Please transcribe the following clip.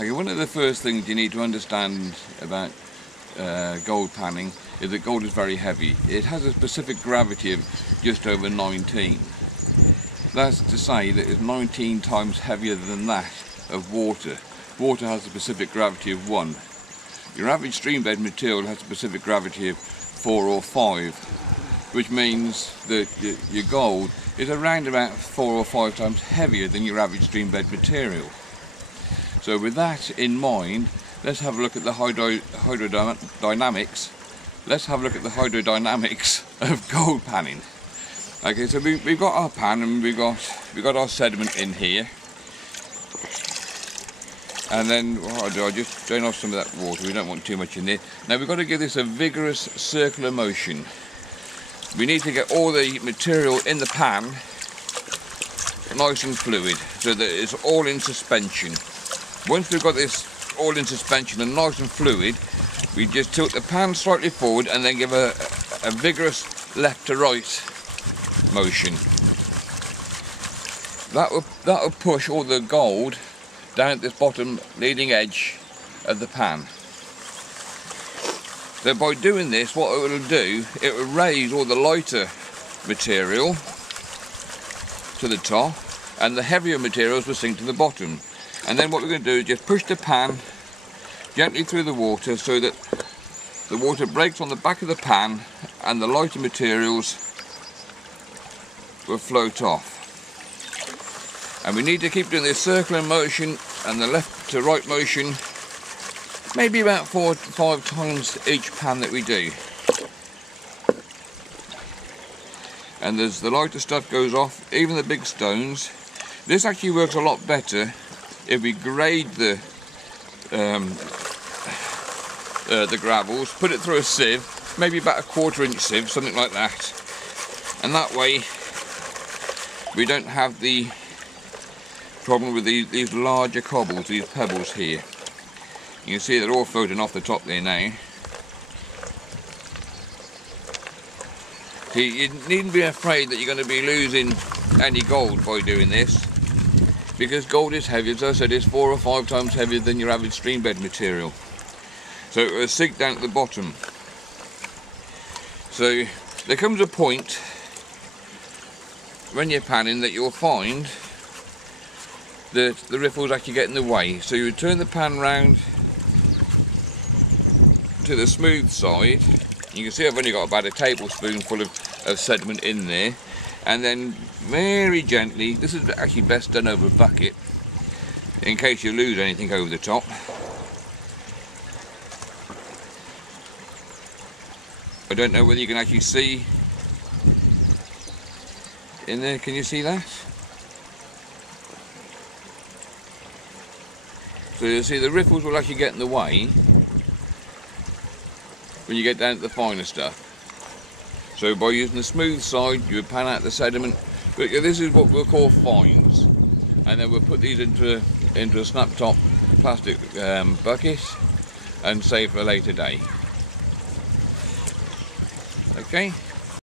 Okay, one of the first things you need to understand about gold panning is that gold is very heavy. It has a specific gravity of just over 19. That's to say that it's 19 times heavier than that of water. Water has a specific gravity of 1. Your average stream bed material has a specific gravity of 4 or 5, which means that your gold is around about 4 or 5 times heavier than your average stream bed material. So with that in mind, let's have a look at the hydrodynamics. Let's have a look at the hydrodynamics of gold panning. Okay, so we've got our pan and we've got our sediment in here. And then what I'll do, I'll just drain off some of that water. We don't want too much in there. Now we've got to give this a vigorous circular motion. We need to get all the material in the pan nice and fluid so that it's all in suspension. Once we've got this all in suspension and nice and fluid, we just tilt the pan slightly forward and then give a vigorous left to right motion. That will push all the gold down at this bottom leading edge of the pan. So by doing this, what it will do, it will raise all the lighter material to the top and the heavier materials will sink to the bottom. And then what we're going to do is just push the pan gently through the water so that the water breaks on the back of the pan and the lighter materials will float off. And we need to keep doing this circular motion and the left to right motion maybe about 4 to 5 times each pan that we do. And as the lighter stuff goes off, even the big stones, this actually works a lot better if we grade the gravels, put it through a sieve, maybe about a 1/4 inch sieve, something like that. And that way we don't have the problem with these larger cobbles, these pebbles here. You can see they're all floating off the top there now. You needn't be afraid that you're going to be losing any gold by doing this, because gold is heavy. As I said, it's 4 or 5 times heavier than your average stream bed material. So it will sink down at the bottom. So there comes a point when you're panning that you'll find that the riffles actually get in the way. So you turn the pan round to the smooth side. You can see I've only got about a tablespoonful of sediment in there, and then very gently, this is actually best done over a bucket in case you lose anything over the top. I don't know whether you can actually see in there, can you see that? So you see the riffles will actually get in the way when you get down to the finer stuff. So by using the smooth side, you would pan out the sediment. But this is what we'll call fines, and then we'll put these into a snap top plastic bucket and save for a later day. Okay.